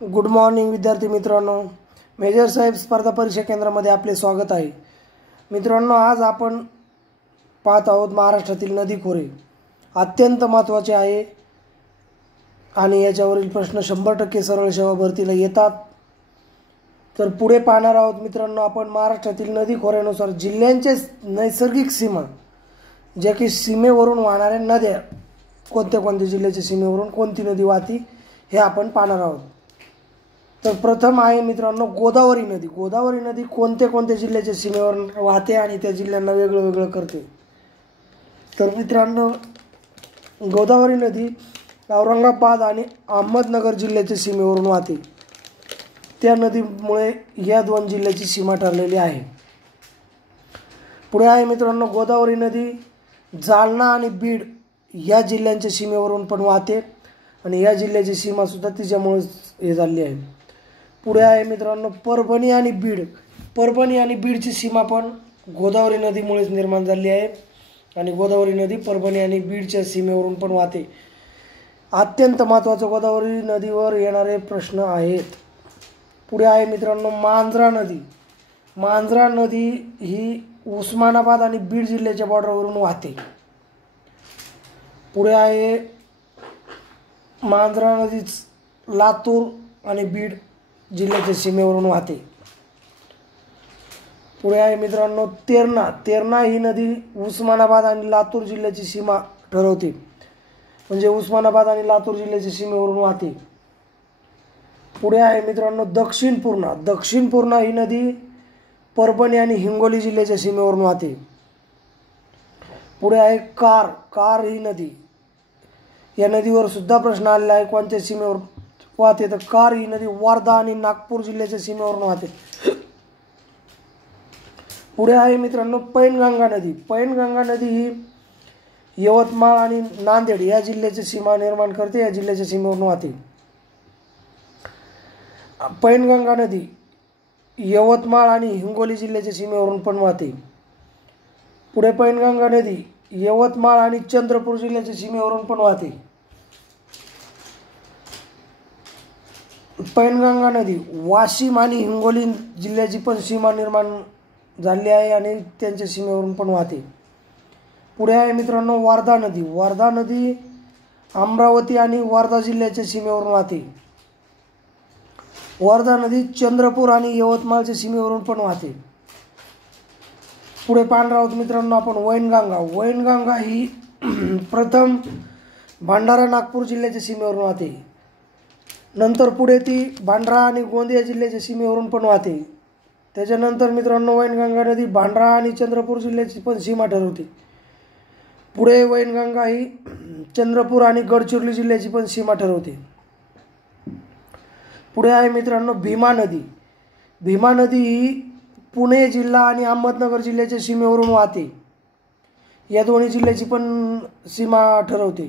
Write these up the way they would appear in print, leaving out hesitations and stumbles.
Good morning विद्यार्थी मित्रांनो, major साहेब स्पर्धा परीक्षा केंद्रामध्ये आपले स्वागत आहे। मित्रांनो, आज आपण पाहत आहोत महाराष्ट्रातील नदी खोरे अत्यंत महत्त्वाचे आहे आणि याच्यावरील प्रश्न 100% सरळ सेवा भरतीला येतात। तर पुढे पाहणार आहोत मित्रांनो आपण महाराष्ट्रातील नदी खोऱ्यानुसार जिल्ह्यांचे नैसर्गिक सीमा, जे की सीमेवरून वाहणाऱ्या नद्या, कोणत्या कोणत्या जिल्ह्याच्या सीमेवरून कोणती नदी वाहते हे आपण पाहणार आहोत। तर प्रथम आहे मित्रांनो गोदावरी नदी। गोदावरी नदी कोणत्या कोणत्या जिल्ह्याच्या सीमेवर वाहते आणि त्या जिल्ह्यांना वेगळं वेगळं करते। तर मित्रांनो गोदावरी नदी औरंगाबाद आणि अहमदनगर जिल्ह्याच्या सीमेवरून वाहते। त्या नदीमुळे या दोन जिल्ह्याची सीमा ठरलेली आहे। पुढे आहे मित्रांनो गोदावरी नदी जालना आणि बीड या जिल्ह्यांच्या सीमेवरून पण वाहते आणि या जिल्ह्याची सीमा सुद्धा तिच्यामुळे हे झाली आहे। पुढे आहे मित्रांनो परभणी आणि बीड। परभणी आणि बीडची सीमा पण गोदावरी नदीमुळेच निर्माण झाली आहे आणि गोदावरी नदी परभणी आणि बीडच्या सीमेवरून पण वाहते। अत्यंत महत्त्वाचे गोदावरी नदीवर येणारे प्रश्न आहेत। पुढे आहे मित्रांनो मांजरा नदी। मांजरा नदी ही उस्मानाबाद आणि बीड जिल्ह्याच्या बॉर्डरवरून वाहते। पुढे आहे मांजरा नदी लातूर आणि बीड जिल्ह्याच्या सीमेवरून वाहते। पुढे आहे मित्रांनो तेरणा। तेरणा ही नदी उस्मानाबाद आणि लातूर जिल्ह्याची सीमा ठरवते, म्हणजे उस्मानाबाद आणि लातूर जिल्ह्याच्या सीमेवरून वाहते। पुढे आहे मित्रांनो दक्षिण पूर्णा। दक्षिण पूर्णा ही नदी परभणी आणि हिंगोली जिल्ह्याच्या सीमेवरून वाहते। पुढे आहे कार। कार ही नदी, या नदीवर सुद्धा प्रश्न आलेला आहे कोणत्या सीमेवर वाहते। तर कार ही नदी वर्धा आणि नागपूर जिल्ह्याच्या सीमेवरून वाहते। पुढे आहे मित्रांनो पैनगंगा नदी। पैनगंगा नदी ही यवतमाळ आणि नांदेड या जिल्ह्याची सीमा निर्माण करते, या जिल्ह्याच्या सीमेवरून वाहते। पैनगंगा नदी यवतमाळ आणि हिंगोली जिल्ह्याच्या सीमेवरून पण वाहते। पुढे पैनगंगा नदी यवतमाळ आणि चंद्रपूर जिल्ह्याच्या सीमेवरून पण वाहते। पैनगंगा नदी वाशिम आणि हिंगोली जिल्ह्याची पण सीमा निर्माण झाली आहे आणि त्यांच्या सीमेवरून पण वाहते। पुढे आहे मित्रांनो वर्धा नदी। वर्धा नदी अमरावती आणि वर्धा जिल्ह्याच्या सीमेवरून वाहते। वर्धा नदी चंद्रपूर आणि यवतमाळच्या सीमेवरून पण वाहते। पुढे पाहणार आहोत मित्रांनो आपण वैनगंगा। वैनगंगा ही प्रथम भंडारा नागपूर जिल्ह्याच्या सीमेवरून वाहते, नंतर पुढे ती भांडारा आणि गोंदिया जिल्ह्याच्या सीमेवरून पण वाहते। त्याच्यानंतर मित्रांनो वैनगंगा नदी भांडारा आणि चंद्रपूर जिल्ह्याची पण सीमा ठरवते। पुढे वैनगंगा ही चंद्रपूर आणि गडचिरोली जिल्ह्याची पण सीमा ठरवते। पुढे आहे मित्रांनो भीमा नदी। भीमा नदी ही पुणे जिल्हा आणि अहमदनगर जिल्ह्याच्या सीमेवरून वाहते, या दोन्ही जिल्ह्याची पण सीमा ठरवते।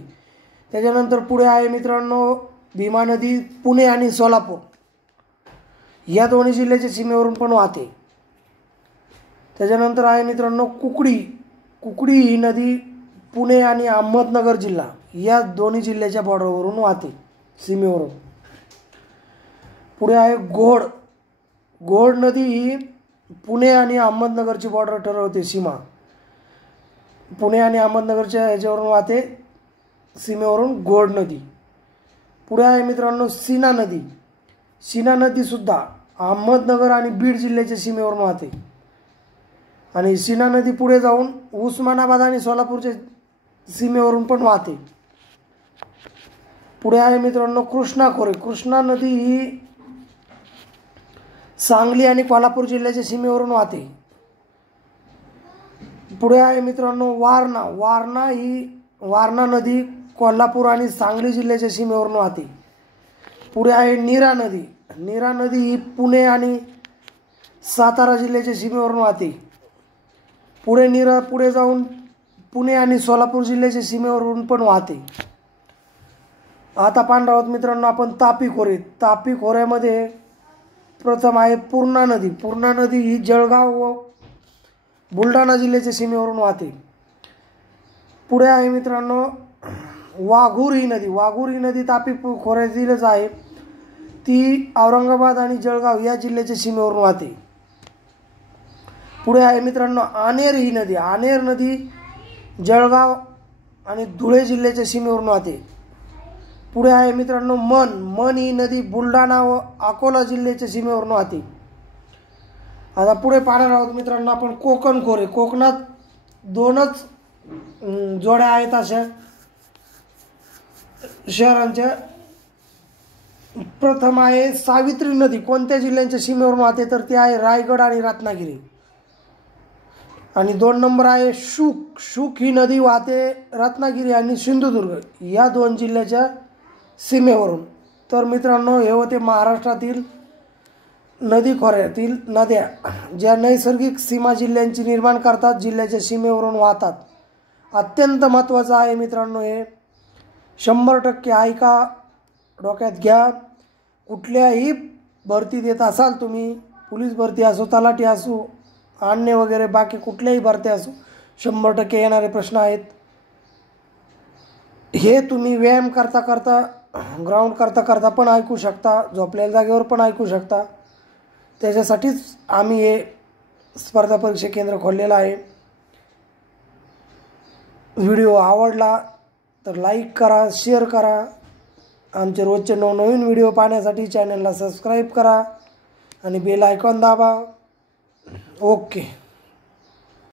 त्याच्यानंतर पुढे आहे मित्रांनो भीमा नदी पुणे आणि सोलापूर या दोन्ही जिल्ह्याच्या सीमेवरून पण वाहते। त्याच्यानंतर आहे मित्रांनो कुकडी। कुकडी ही नदी पुणे आणि अहमदनगर जिल्हा या दोन्ही जिल्ह्याच्या बॉर्डरवरून वाहते, सीमेवरून। पुढे आहे घोड। घोड नदी ही पुणे आणि अहमदनगरची बॉर्डर ठरवते, सीमा पुणे आणि अहमदनगरच्या ह्याच्यावरून वाहते, सीमेवरून घोड नदी। पुढे आहे मित्रांनो सीना नदी। सीना नदी सुद्धा अहमदनगर आणि बीड जिल्ह्याच्या सीमेवरून वाहते आणि सीना नदी पुढे जाऊन उस्मानाबाद आणि सोलापूरच्या सीमेवरून पण वाहते। पुढे आहे मित्रांनो कृष्णा खोरे। कृष्णा नदी ही सांगली आणि कोल्हापूर जिल्ह्याच्या सीमेवरून वाहते। पुढे आहे मित्रांनो वारणा। वारणा ही वारणा नदी कोल्हापूर आणि सांगली जिल्ह्याच्या सीमेवरून वाहते। पुढे आहे नीरा नदी। नीरा नदी ही पुणे आणि सातारा जिल्ह्याच्या सीमेवरून वाहते। पुढे जाऊन पुणे आणि सोलापूर जिल्ह्याच्या सीमेवरून पण वाहते। आता पाहणार आहोत मित्रांनो आपण तापी खोरे। तापी खोऱ्यामध्ये प्रथम आहे पूर्णा नदी। पूर्णा नदी ही जळगाव व बुलढाणा जिल्ह्याच्या सीमेवरून वाहते। पुढे आहे मित्रांनो वाघूर ही नदी। वाघूर ही नदी तापी खोऱ्यातीलच आहे, ती औरंगाबाद आणि जळगाव या जिल्ह्याच्या सीमेवरून वाहते. पुढे आहे मित्रांनो आनेर ही नदी. आनेर नदी जळगाव आणि धुळे जिल्ह्याच्या सीमेवरून वाहते. पुढे आहे मित्रांनो मन ही नदी बुलढाणा व अकोला जिल्ह्याच्या सीमेवरून वाहते. आता पुढे पाहणार आहोत मित्रांनो आपण कोकण खोरे. कोकणात 2च जोड्या आहेत अशा शहरांच्या. प्रथम आहे सावित्री नदी. कोणत्या जिल्ह्यांच्या सीमेवरून वाहते तर ती आहे रायगड आणि रत्नागिरी. आणि 2 नंबर आहे शुक ही नदी वाहते रत्नागिरी आणि सिंधुदुर्ग या 2 जिल्ह्याच्या सीमेवरून. तर मित्रांनो हे होते महाराष्ट्रातील नदी खोऱ्यातील नद्या ज्या नैसर्गिक सीमा जिल्ह्यांची निर्माण करतात, जिल्ह्याच्या सीमेवरून वाहतात. अत्यंत महत्त्वाचं आहे मित्रांनो हे. 100% ऐका, डोक्यात घ्या. कुठल्याही भरती देत असाल तुम्ही, पोलीस भरती असो, तलाठी असो, अन्य वगैरे बाकी कुठल्याही भरती असो, 100% येणारे प्रश्न आहेत. हे तुम्ही व्यायाम करता करता, ग्राउंड करता करता पण ऐकू शकता, झोपलेल्या जागेवर पण ऐकू शकता. त्याच्यासाठीच आम्ही हे स्पर्धा परीक्षा केंद्र खोललेलं आहे. व्हिडिओ आवडला तर लाईक करा, शेअर करा. आमचे रोजचे नवनवीन व्हिडिओ पाहण्यासाठी चॅनलला सबस्क्राईब करा आणि बेल आयकॉन दाबा. ओके.